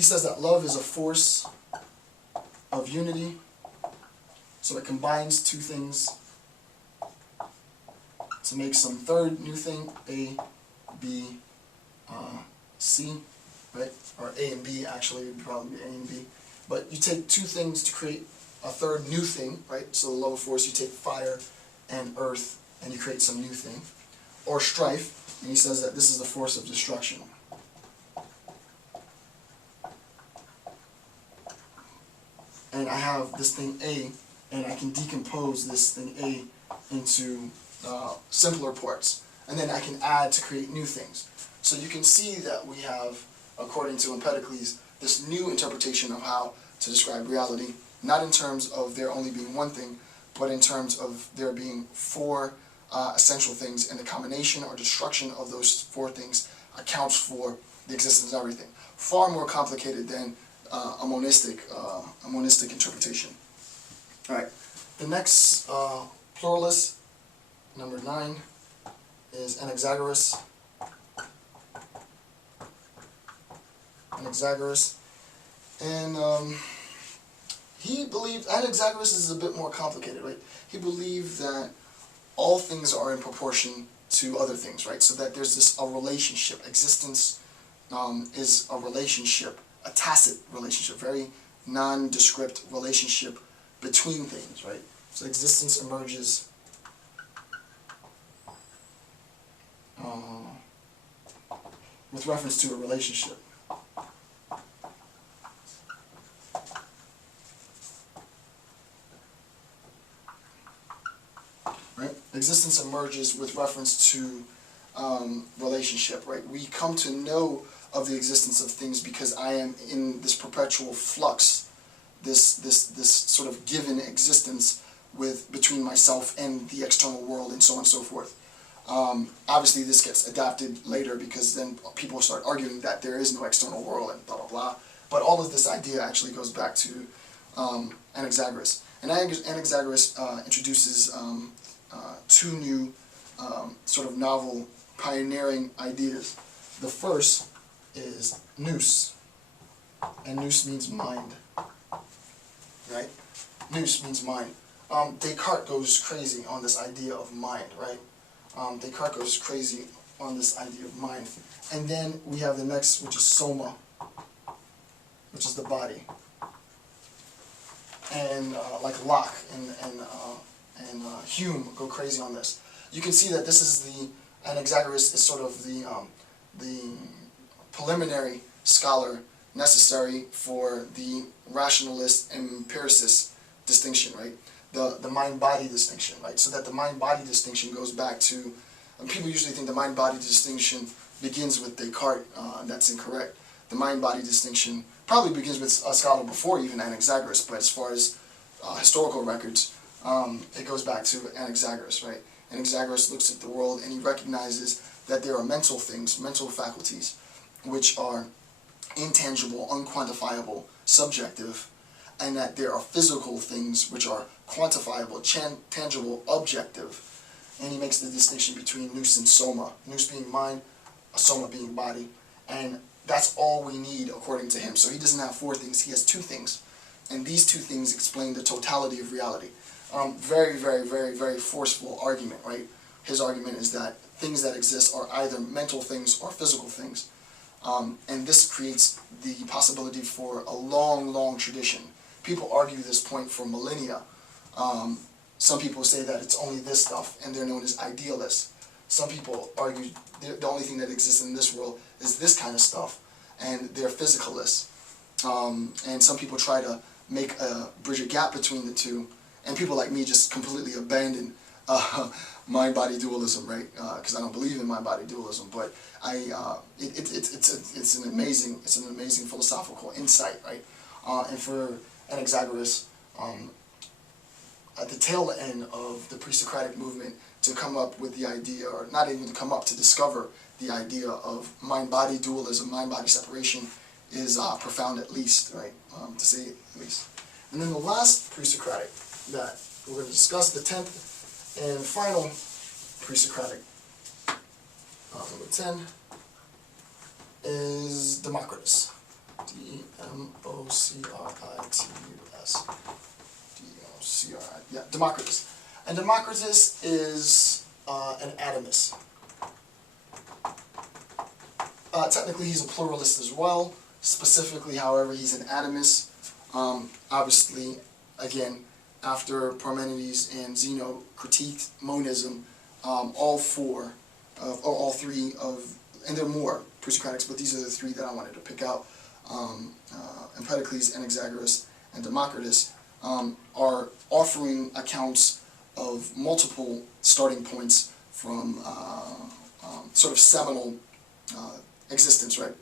He says that love is a force of unity, so it combines two things to make some third new thing, A, B, C, right? Or A and B, actually, it would probably be A and B. But you take two things to create a third new thing, right? So the love of force, you take fire and earth, and you create some new thing. Or strife, and he says that this is the force of destruction. And I have this thing A, and I can decompose this thing A into simpler parts. And then I can add to create new things. So you can see that we have, according to Empedocles, this new interpretation of how to describe reality, not in terms of there only being one thing, but in terms of there being four essential things, and the combination or destruction of those four things accounts for the existence of everything. Far more complicated than a monistic interpretation. All right, the next pluralist, number 9, is Anaxagoras. Anaxagoras, and he believed, Anaxagoras is a bit more complicated, right? He believed that all things are in proportion to other things, right? So that there's a relationship. Existence is a relationship, a tacit relationship, very nondescript relationship between things, right? So existence emerges with reference to a relationship. Right? Existence emerges with reference to relationship, right? We come to know of the existence of things because I am in this perpetual flux, this sort of given existence between myself and the external world, and so on and so forth. Obviously this gets adapted later because then people start arguing that there is no external world and blah blah blah. But all of this idea actually goes back to Anaxagoras. And Anaxagoras introduces two new sort of novel pioneering ideas. The first is nous, and nous means mind, right? Nous means mind. Descartes goes crazy on this idea of mind, right? Descartes goes crazy on this idea of mind. And then we have the next, which is soma, which is the body. And like Locke and Hume go crazy on this. You can see that this is Anaxagoras is sort of the preliminary scholar necessary for the rationalist empiricist distinction, right? The mind-body distinction, right? So that the mind-body distinction goes back to, people usually think the mind-body distinction begins with Descartes, and that's incorrect. The mind-body distinction probably begins with a scholar before even Anaxagoras, but as far as historical records, it goes back to Anaxagoras, right? Anaxagoras looks at the world and he recognizes that there are mental things, mental faculties, which are intangible, unquantifiable, subjective, and that there are physical things which are quantifiable, tangible, objective. And he makes the distinction between nous and soma. Nous being mind, soma being body. And that's all we need according to him. So he doesn't have four things, he has two things. And these two things explain the totality of reality. Very, very, very, very forceful argument, right? His argument is that things that exist are either mental things or physical things. And this creates the possibility for a long, long tradition. People argue this point for millennia. Some people say that it's only this stuff, and they're known as idealists. Some people argue the only thing that exists in this world is this kind of stuff, and they're physicalists. And some people try to bridge a gap between the two, and people like me just completely abandon mind-body dualism, right? Because I don't believe in mind-body dualism, but it's an amazing philosophical insight, right? And for Anaxagoras, at the tail end of the Presocratic movement, to come up with the idea, or not even to come up, to discover the idea of mind-body dualism, mind-body separation, is profound at least, right? To say it at least. And then the last Presocratic that we're going to discuss, the 10th and final Presocratic, number 10, is Democritus. Democritus. Yeah, Democritus. And Democritus is an atomist. Technically, he's a pluralist as well. Specifically, however, he's an atomist. Obviously, again, after Parmenides and Zeno critiqued monism, all three of, and there are more Presocratics, but these are the three that I wanted to pick out. Empedocles, Anaxagoras, and Democritus are offering accounts of multiple starting points from sort of seminal existence, right?